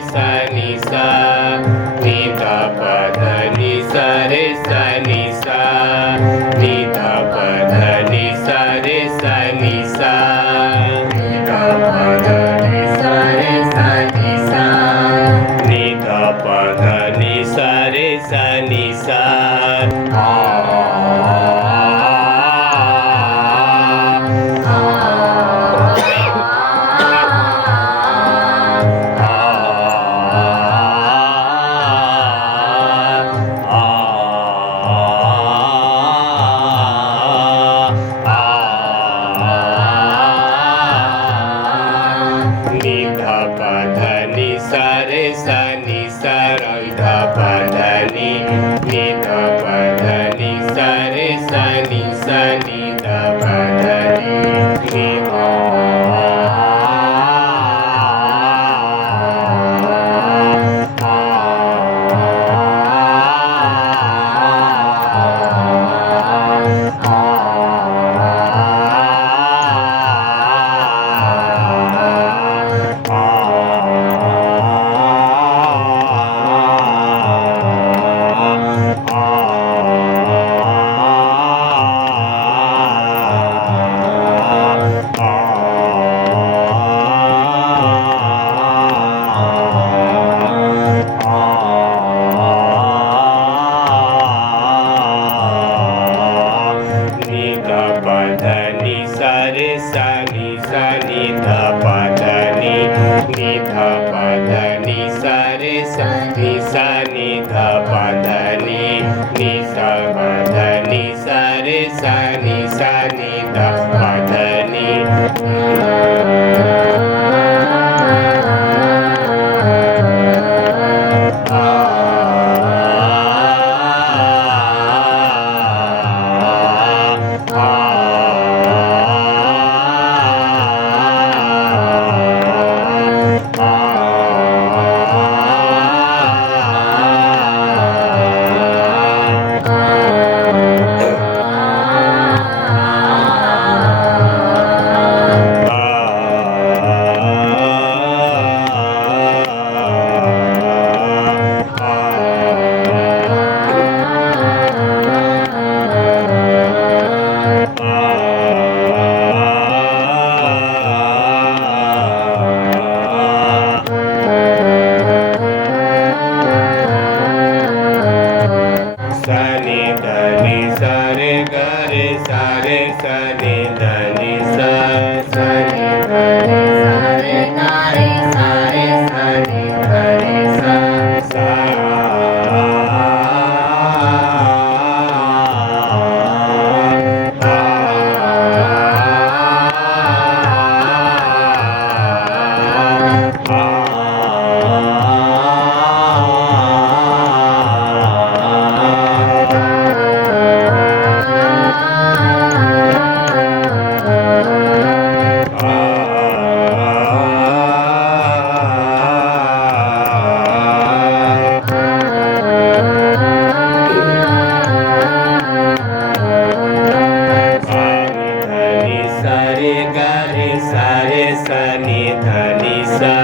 sa ni sa ni da pa da ni sa re sa ni sa ni da pa da ni sa re sa ni sa ni da pa da ni sa re sa ni sa ni da pa da ni sa re sa ni sa sa